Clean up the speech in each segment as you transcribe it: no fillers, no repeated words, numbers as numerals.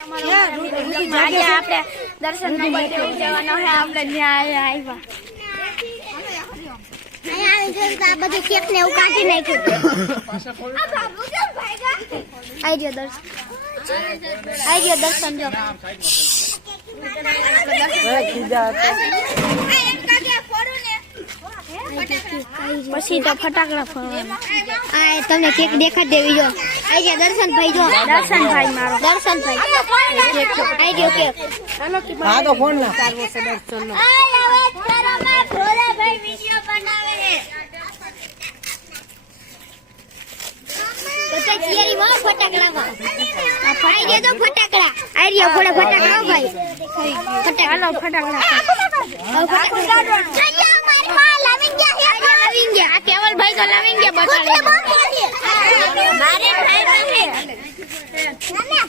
આજે આપણે દર્શન જવાનો છે આપણે ત્યાં આવ્યા બધું કેક ને એવું કાઢી નાખ્યું આઈ ગયો દર્શન જો પછી તો ફટાકડા ફોડવાના તમને કેક દેખાડ દેવી જો આઈ ગયા દર્શનભાઈ જો દર્શનભાઈ મારો દર્શનભાઈ આઈ ગયો કેક હા તો ફોન ના સારવો છે દર્શનનો ભાઈ વિડિયો બનાવે છે તો તૈયારી માં ફટાકડા માં આઈ ગયા તો ફટાકડા આઈ રહ્યા ફોડે ફટાકડા ભાઈ ફટાકડા ફટાકડા કેવલભાઈ તો લવિંગે બતાડે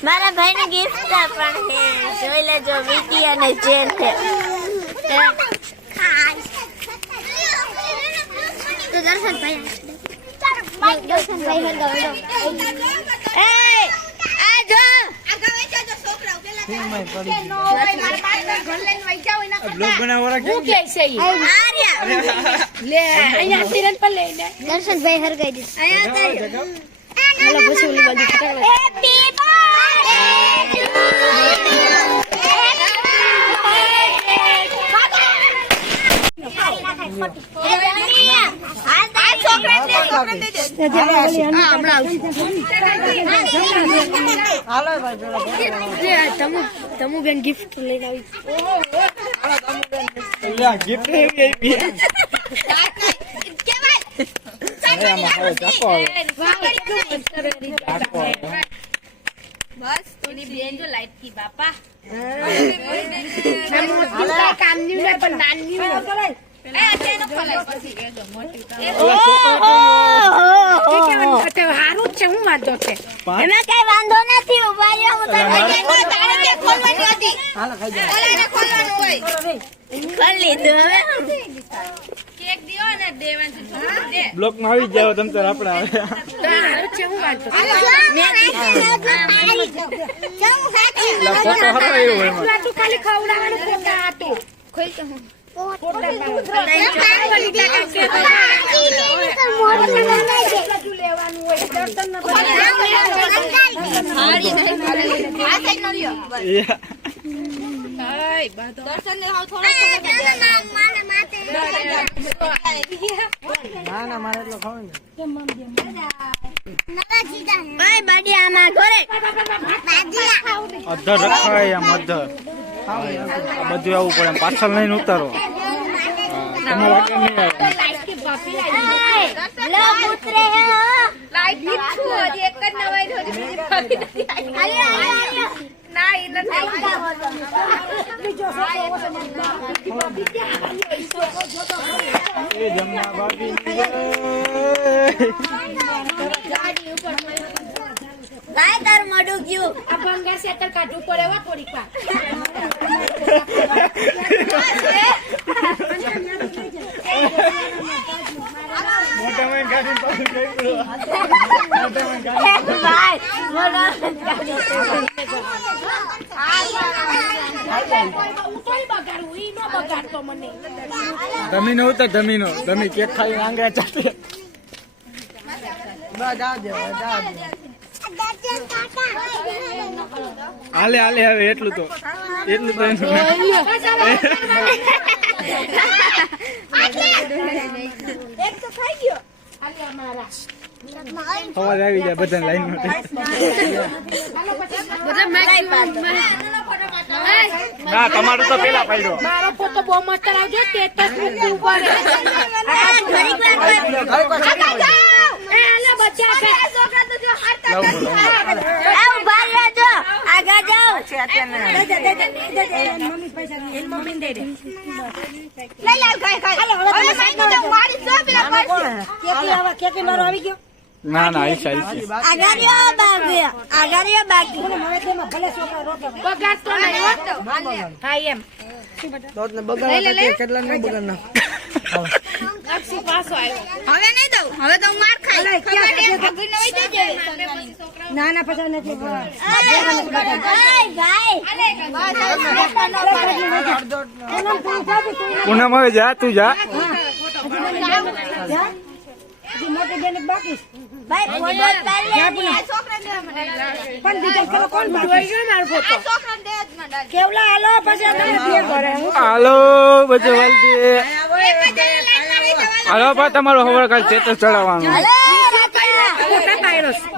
મારા ભાઈ ને ગિફ્ટ પણ છે જોઈ લેજો વીટી અને ચેન છે તો દર્શનભાઈ હરગાવ એ આ જો દર્શનભાઈ હરગાઈ દીધું તમુ બેન ગિફ્ટ લઈને આવી ગિફ્ટ બસ થોડી બેન જો લાઈટ કી બાપા કામ ની પણ નાની હારું છે હું વાંધો છે એમાં કઈ વાંધો નથી બ્લોક માં આવી જાવ તમ તાર આપડે ખાલી ખવડાવવાનું અધર રખાય આમ અધર બધું આવું પડે પાછળ લઈને ઉતારો તમે વાગે નહીં આવે જમના બાકી ગાય તારું મોઢું ગયું આ ભંગાર સેટર કાઢવું પડે હો થોડીક વાર મોટા મેં ગાડી પાછું કઈ પડો ધમીનો ઉતર ધમી કેક ખાઈ આંગળા ચાટે હાલે હવે એટલું તો અવાજ આવી જાય બધા લાઈન ના તમારું તો પેલા પાડ્યો મારો ફોટો બહુ મસ્ત આવજો સ્ટેટસ મૂકવું પડે ના આઈસા બાકી હવે નહીં દઉં, હવે તો હું માર ખાઈ. ના ના પછી નથી પૂનમ હવે જા, તું જા. મોટી બેન બાકી છે. ભાઈ ફોટો પણ બીજો પેલો કોણ બાકી છે? મારો ફોટો કેવલા હાલો પછી તમે બે કરે હાલો બધું વાલતી. હાલો બા, તમારો ખબર કાલ સ્ટેટસ ચડાવવાનું.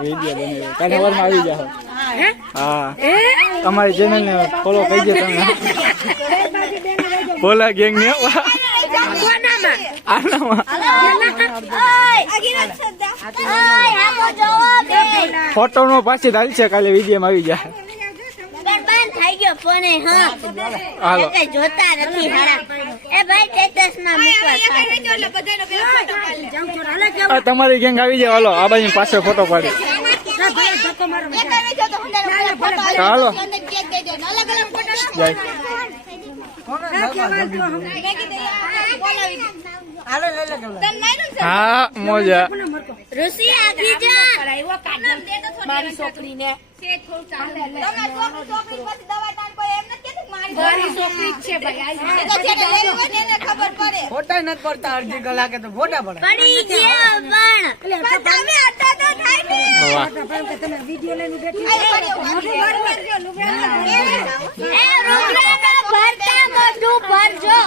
વિડીયો બનાવ્યો કાલે સવારમાં આવી જાઓ. હા, તમારી ચેનલ ને ફોલો કરી દો તમે. ભોલા ગેંગ ને ફોટો નો પાછી ધાલ છે, કાલે વિડીયો આવી જાય. થઈ ગયો ફોન. હાલો જોતા નથી હારા. એ ભાઈ સ્ટેટસ ના મૂકવા. તમારી ગેંગ આવી જાય. હાલો આ બાજુ પાછળ ફોટો પાડી. હાલો જાય. હા મોજા ઋષિ આગી જા. મારી છોકરી ને ફોટા નથી પડતા. અડધી કલાકે તો ફોટા પડે. પડી ગયા પણ તમે હતા તો થાય ને. તમે વિડીયો લઈને બેઠી એ રૂપિયા ભરતા મોઢું ભરજો.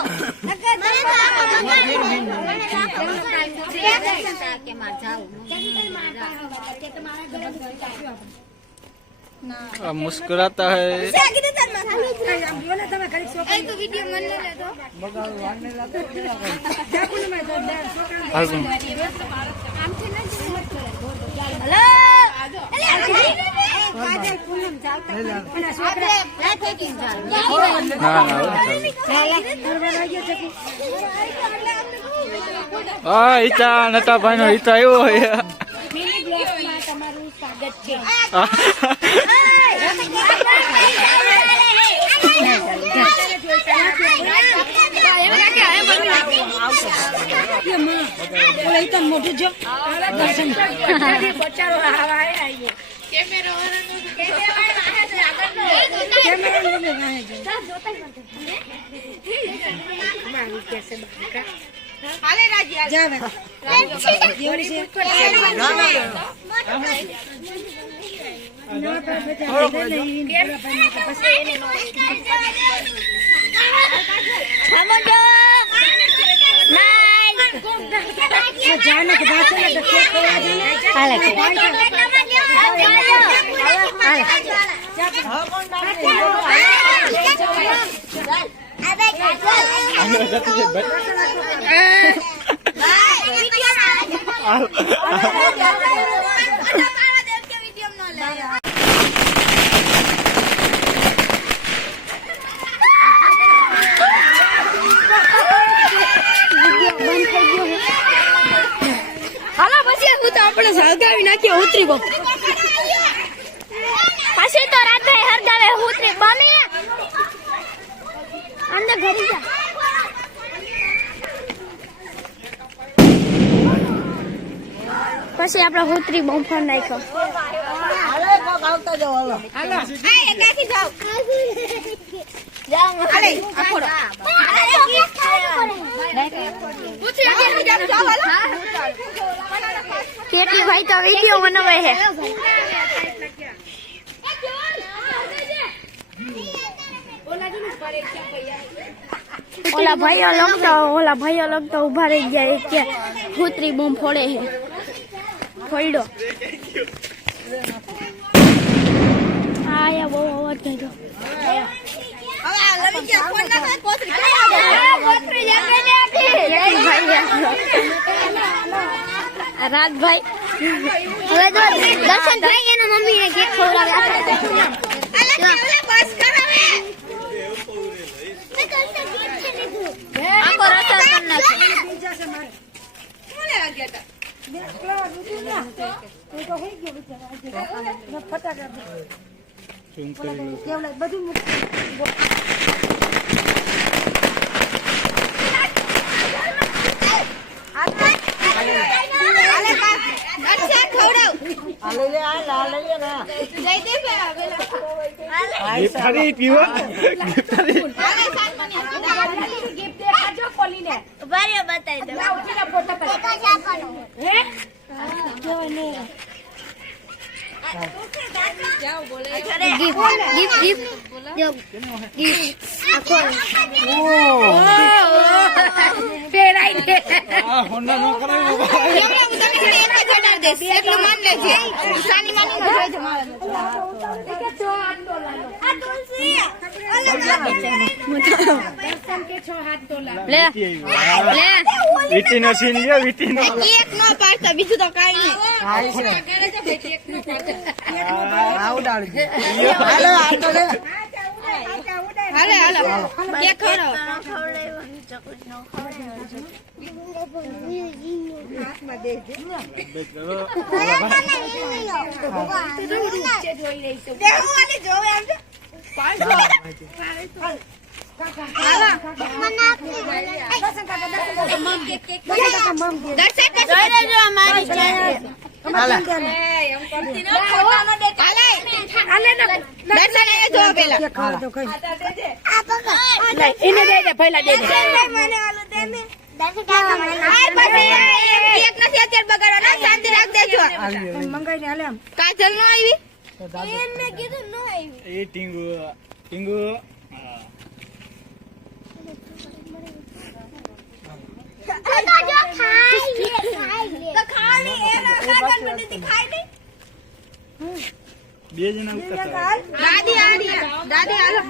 मुस्कुराता है. હા ઈતા નટા ભાઈ નો ઈતા આવ્યો હોય. મોટું જો આપણે સળગાવી નાખીએ ઉતરી બો પછી તો રાત્રે હરગાવે ઉતરી બમી અંદર ઘરી જા. પછી આપણે હોતરી બમ્ફર નાખ્યો. આવતા જાઓ. હાલો હાલો એકાથી જાઓ. જાઓ અરે આખોડો. કેટલી ભાઈ તો વિડિયો બનાવે છે. ઓલા ભાઈઓ લગતા ઉભા રહી ગયા કે ભૂતરી બોમ્બ ફોડે છે. ફોડ્યો. આયા બહુ અવાજ કર્યો. રાજભાઈ હવે તો દર્શનભાઈ એના મમ્મી ને કેક ખવડાવ્યા. આખો રસ્તો ફટાકડા ગિફ્ટ ખાલી પીવો ગિફ્ટ ખાલી ગિફ્ટ દેખાડજો ખોલીને બતાવી દો ના ઉઠીને ફોટો પર હે ગિફ્ટ જો ગિફ્ટ પેરાઈ દે આ હોન્ડા નો કરાવ્યો એટલું માન લેજે સાની માની નો જોઈજો કે છો $8 લે લે વીટી નો સીન લ્યો વીટી નો કેક નો પાડતા બીજું તો કાઈ નહીં હાલે હાલે કેક ખવડાવો એને દે દે પહેલા દે દે કાજલ નો આવી એ ટીંગુ ટીંગુ બે જણા ઉતરતા દાદી આડી દાદી હાલો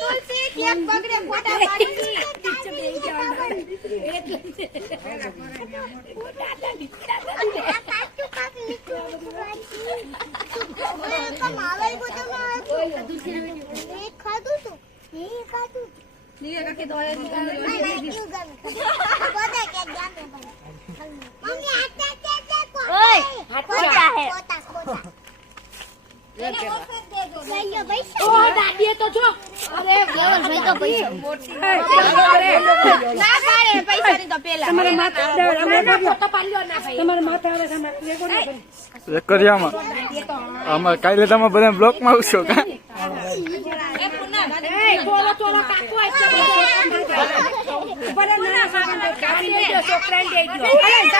તુલસી કેક બગડે ફોટા પાડી દાદીએ તો જો અરે ભાઈ તો પૈસા ના પાડે પૈસાની તો પેલા તમારા માથા ફોટો પાડ્યો ના ભાઈ તમારા માથા આવે તમે રેકોર્ડ ના કરી એકરિયામાં આમાં કાલે તમે બધા બ્લોક માં આવશો કા ચોલો ચોલો કાકો આવશે બરાબર ના કાપી લેજો છોકરાને દઈ દો